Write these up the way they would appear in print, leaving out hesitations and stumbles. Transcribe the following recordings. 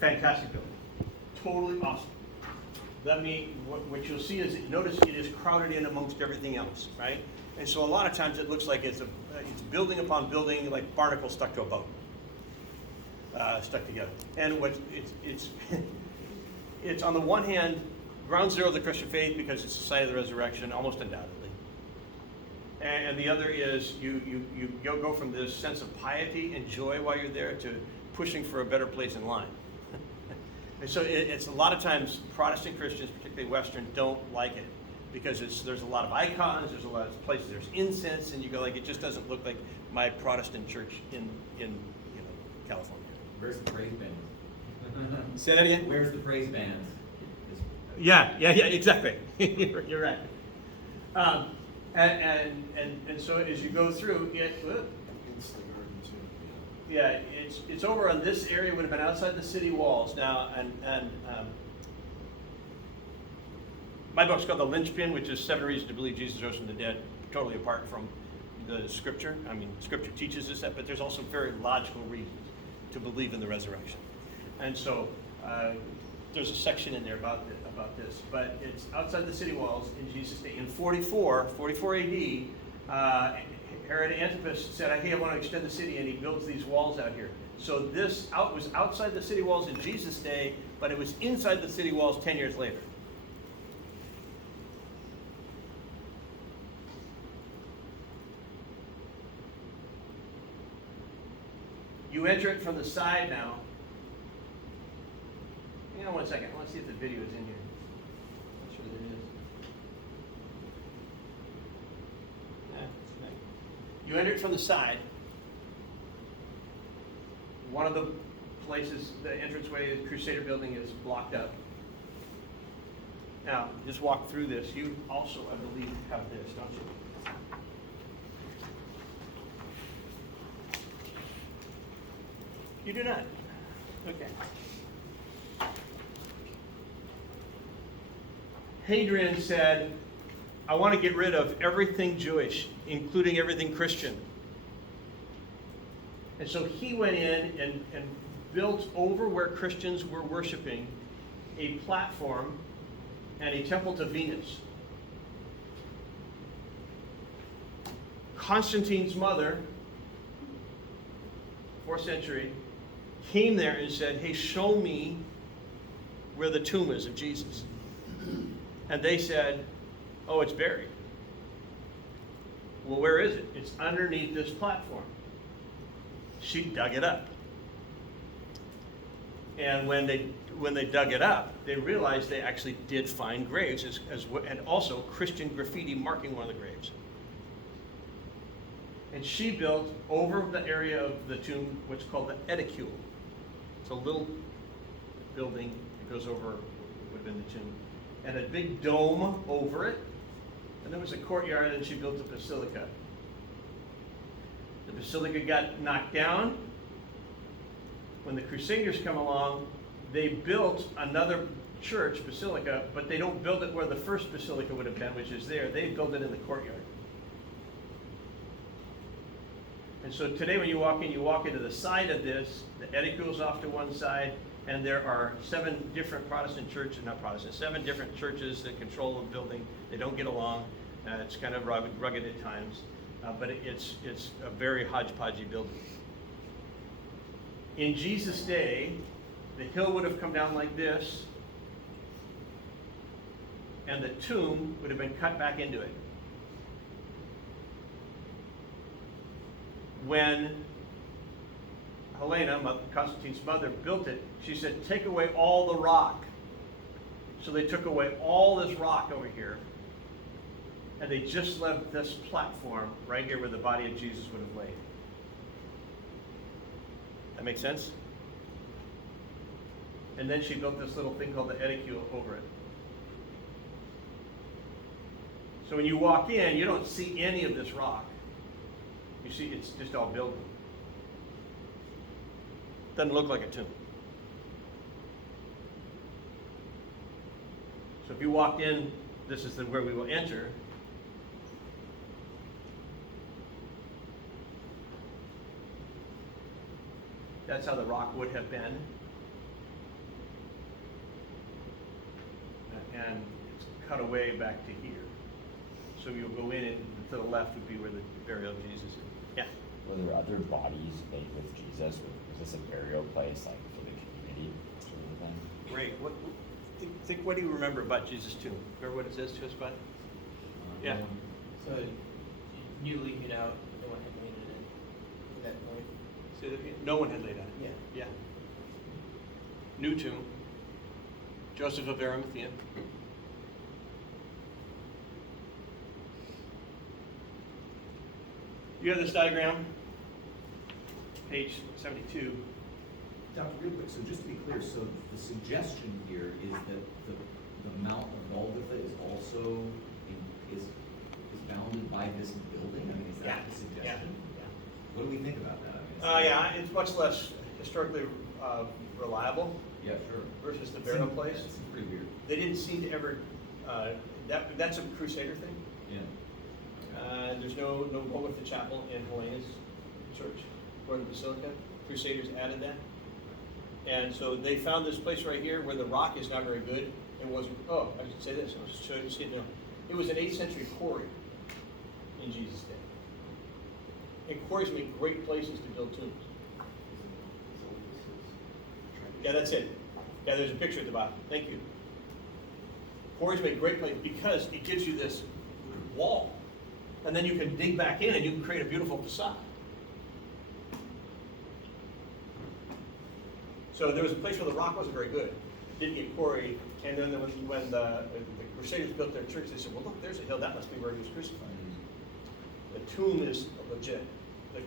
Fantastic building. Totally awesome. What you'll see is, notice it is crowded in amongst everything else, right? And so a lot of times it looks like it's building upon building, like barnacles stuck to a boat, stuck together. And it's on the one hand, ground zero of the Christian faith because it's the site of the resurrection, almost undoubtedly. And the other is you go from this sense of piety and joy while you're there to pushing for a better place in line. And so it's a lot of times Protestant Christians, particularly Western, don't like it because there's a lot of icons, there's a lot of places, there's incense, and you go like, it just doesn't look like my Protestant church in California. Where's the praise band? Say that again? Where's the praise band? Yeah, exactly. You're right. And so as you go through it, Against the garden too. yeah, it's over on this area. Would have been outside the city walls now, and my book's called The Linchpin, which is 7 Reasons to Believe Jesus Rose from the Dead, totally apart from the Scripture. I mean, Scripture teaches us that, but there's also very logical reasons to believe in the resurrection, and so there's a section in there about this, but it's outside the city walls in Jesus' day. In 44 AD, Herod Antipas said, hey, I want to extend the city, and he builds these walls out here. So this was outside the city walls in Jesus' day, but it was inside the city walls 10 years later. You enter it from the side now. Hang on one second. I want to see if the video is in here. Not sure there is. You enter it from the side. One of the places, the entranceway, the Crusader building is blocked up. Now, just walk through this. You also, I believe, have this, don't you? You do not. Okay. Hadrian said, I want to get rid of everything Jewish, including everything Christian. And so he went in and built over where Christians were worshiping a platform and a temple to Venus. Constantine's mother, 4th century, came there and said, hey, show me where the tomb is of Jesus. And they said, oh, it's buried. Well, where is it? It's underneath this platform. She dug it up. And when they dug it up, they realized they actually did find graves, and also Christian graffiti marking one of the graves. And she built over the area of the tomb what's called the Etiquette. It's a little building that goes over what would have been the tomb, and a big dome over it. And there was a courtyard, and she built a basilica. The basilica got knocked down. When the Crusaders come along, they built another church, basilica, but they don't build it where the first basilica would have been, which is there. They build it in the courtyard. And so today when you walk into the side of this, the Etiquette is off to one side, and there are 7 different Protestant churches, not Protestant, 7 different churches that control the building. They don't get along. It's kind of rugged at times, but it's a very hodgepodgey building. In Jesus' day, the hill would have come down like this, and the tomb would have been cut back into it. When Helena, Constantine's mother, built it, she said, take away all the rock. So they took away all this rock over here, and they just left this platform right here where the body of Jesus would have laid. That makes sense? And then she built this little thing called the Etiquette over it. So when you walk in, you don't see any of this rock. You see it's just all building. Doesn't look like a tomb. So if you walked in, this is where we will enter. That's how the rock would have been. and it's cut away back to here. So you'll go in, and to the left would be where the burial of Jesus is. Yeah. Were there other bodies laid with Jesus? Was this a burial place, like for the community sort of thing? Great. What do you remember about Jesus' tomb? Remember what it says to us about it? Yeah. So you leave it out, no one had made it in at that point. Say that again? No one had laid on it. Yeah. Yeah. New tomb. Joseph of Arimathea. You have this diagram, page 72. Dr. real quick, so just to be clear, so the suggestion here is that the Mount of Golgotha is also is bounded by this building? I mean, is that the suggestion? What do we think about that? I mean, Yeah, it's much less historically reliable yeah, sure. versus the burial place. It's pretty weird. They didn't seem to ever, that's a Crusader thing. Yeah. There's no Golgotha Chapel in Helena's church or the Basilica. Crusaders added that. And so they found this place right here where the rock is not very good. It was, I should say this, I'll show you, see it now. It was an 8th century quarry in Jesus' day. And quarries make great places to build tombs. Yeah, that's it. Yeah, there's a picture at the bottom. Thank you. Quarries make great places because it gives you this wall. And then you can dig back in and you can create a beautiful facade. So there was a place where the rock wasn't very good. It didn't get quarried. And then when the Crusaders built their church, they said, well, look, there's a hill. That must be where he was crucified. The tomb is legit. The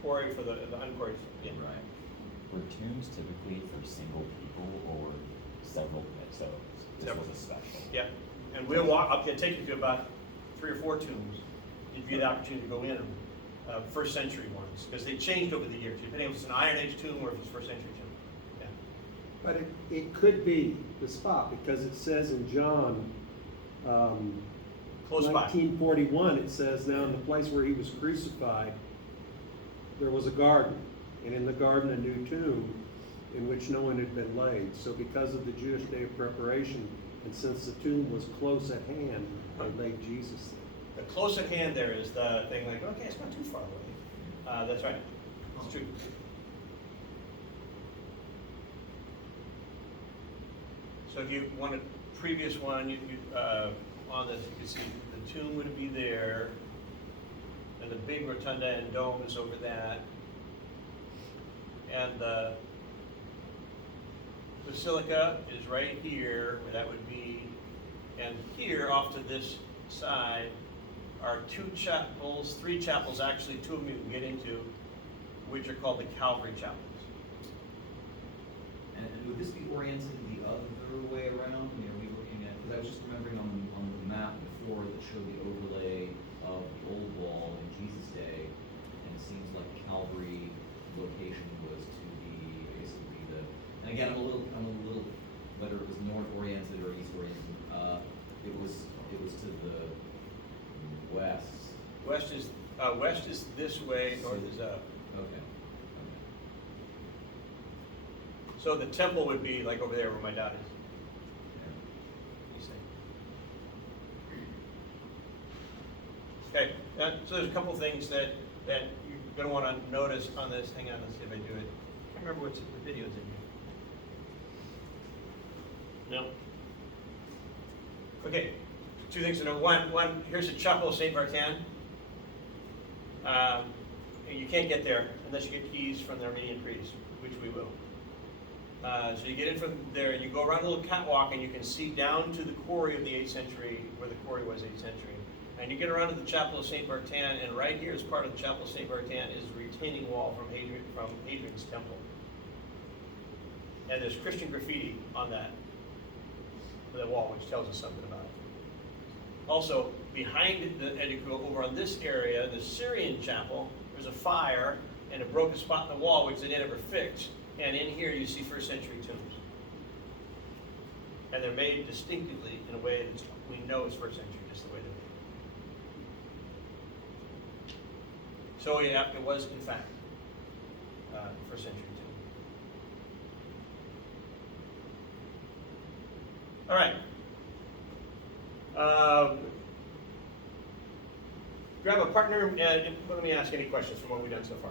quarry for the unquarried. Yeah. Right. Were tombs typically for single people or several? So this Several. was a special. Yeah. And we'll walk, I'll take you to about 3 or 4 tombs. Give you the opportunity to go in them. First century ones, because they changed over the years, depending if it's an Iron Age tomb or if it's first century tomb. Yeah. But it could be the spot, because it says in John, Close by. 1941, it says, now in the place where he was crucified, there was a garden, and in the garden a new tomb in which no one had been laid. So because of the Jewish day of preparation, and since the tomb was close at hand, they laid Jesus there. The close at hand there is the thing like, okay, it's not too far away. That's right. It's true. So if you want a previous one, on this, you can see the tomb would be there, and the big rotunda and dome is over that. And the basilica is right here, where that would be, and here off to this side are 2 chapels, 3 chapels actually, 2 of them you can get into, which are called the Calvary chapels. And would this be oriented the other way around? I mean, are we looking at, because I was just remembering on the map before that showed the overlay of the old wall in Jesus' day, and it seems like Calvary location was to be basically the, and again, I'm a little, whether it was north oriented or east oriented, it was to the west. West is this way, north is up. Okay. So the temple would be like over there where my dad is. Okay, so there's a couple things that you're going to want to notice on this. Hang on, let's see if I do it. I can't remember what's the video's in here. No? Okay, 2 things to know. One, here's the Chapel of St. Martin. You can't get there unless you get keys from the Armenian priest, which we will. So you get in from there and you go around a little catwalk and you can see down to the quarry of the 8th century, where the quarry was 8th century. And you get around to the Chapel of St. Martin, and right here as part of the Chapel of St. Martin is a retaining wall from Hadrian's temple. And there's Christian graffiti on that wall, which tells us something about it. Also, behind the Etiquette, over on this area, the Syrian chapel, there's a fire and a broken spot in the wall, which they didn't ever fix. And in here you see first century tombs. And they're made distinctively in a way that we know is first century, just the way they're made. So yeah, it was in fact first century tomb. All right, Grab a partner and let me ask any questions from what we've done so far.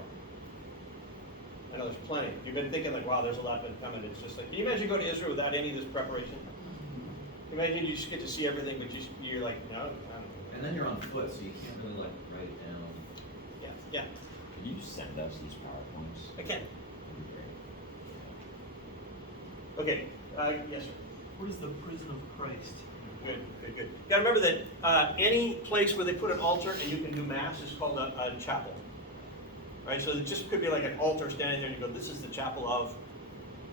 I know there's plenty. You've been thinking like, wow, there's a lot been coming. It's just like, can you imagine go to Israel without any of this preparation? Imagine you just get to see everything, but you're like, no, I don't know. And then you're on foot, so you can't really like write it down. Yeah, Could you send us these PowerPoints? I can. That'd be great. Okay, yes, sir. What is the prison of Christ? Good. You gotta remember that any place where they put an altar and you can do mass is called a chapel. Right, so it just could be like an altar standing there and you go, this is the chapel of,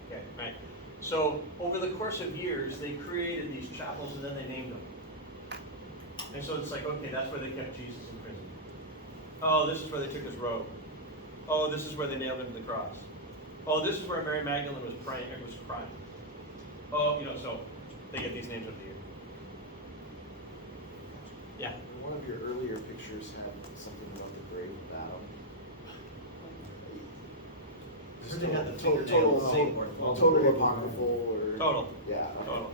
okay, right. So over the course of years, they created these chapels and then they named them. And so it's like, okay, that's where they kept Jesus in prison. Oh, this is where they took his robe. Oh, this is where they nailed him to the cross. Oh, this is where Mary Magdalene was praying, was crying. Oh, so they get these names over the year. Yeah. One of your earlier pictures had something about the grave of battle. Just they had the Total fingernails. total apocryphal or. Total. Yeah. Okay. Total.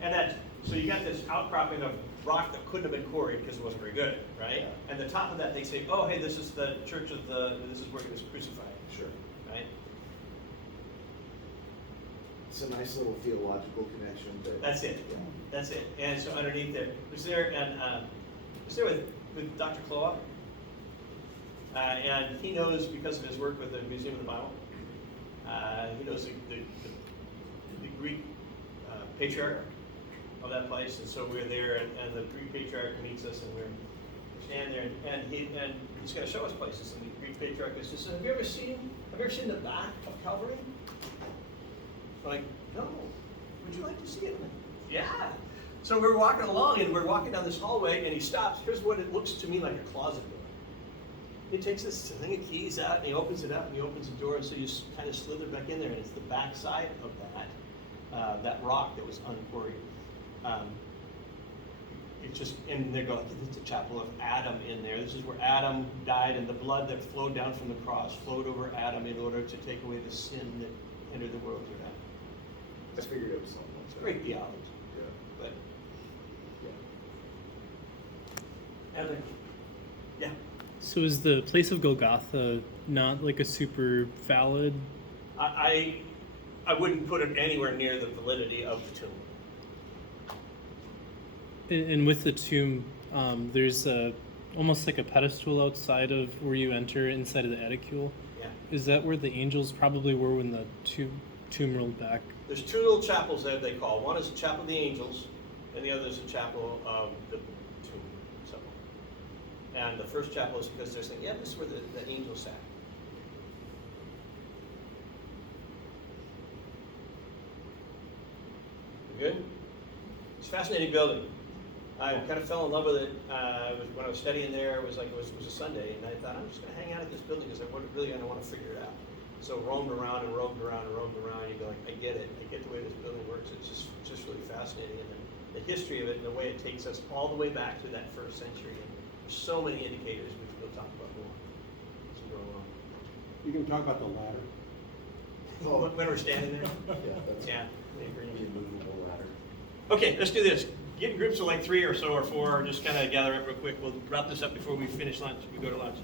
And so you got this outcropping of rock that couldn't have been quarried because it wasn't very good, right? Yeah. And the top of that, they say, oh, hey, this is the church of this is where he was crucified. Sure. Right? It's a nice little theological connection. But That's it. Yeah. That's it. And so underneath there, was there with Dr. Kloa, and he knows because of his work with the Museum of the Bible. He knows the Greek patriarch of that place, and so we're there, and the Greek patriarch meets us, and we're standing there, and he's going to show us places. And the Greek patriarch says, "Have you ever seen the back of Calvary?" I'm like, no. Would you like to see it? I'm like, yeah. So we're walking along, and we're walking down this hallway, and he stops. Here's what it looks to me like a closet door. He takes this thing of keys out, and he opens it up, and he opens the door, and so you kind of slither back in there, and it's the back side of that rock that was unquarried. It's just, and they go, it's a chapel of Adam in there. This is where Adam died, and the blood that flowed down from the cross flowed over Adam in order to take away the sin that entered the world through Adam. I figured it was something. It's great theology, Yeah. but Yeah. Heather, yeah. So is the place of Golgotha not like a super valid? I wouldn't put it anywhere near the validity of the tomb. And with the tomb, there's almost like a pedestal outside of where you enter inside of the Etiquette. Yeah. Is that where the angels probably were when the tomb rolled back? There's two little chapels that they call. One is the chapel of the angels, and the other is the chapel of the tomb. So, and the first chapel is because they're saying, yeah, this is where the angels sat. You good? It's a fascinating building. I kind of fell in love with it when I was studying there. It was a Sunday, and I thought I'm just going to hang out at this building because I really going to want to figure it out. So roamed around. You go like, I get it. I get the way this building works. It's just really fascinating, and then the history of it and the way it takes us all the way back to that first century. And there's so many indicators which we'll talk about more as we go along. You can talk about the ladder. Oh. When we're standing there. Yeah. That's Yeah. the immovable ladder. Okay, let's do this. Get in groups of like 3 or so or 4, or just kind of gather up real quick. We'll wrap this up before we finish lunch. We go to lunch.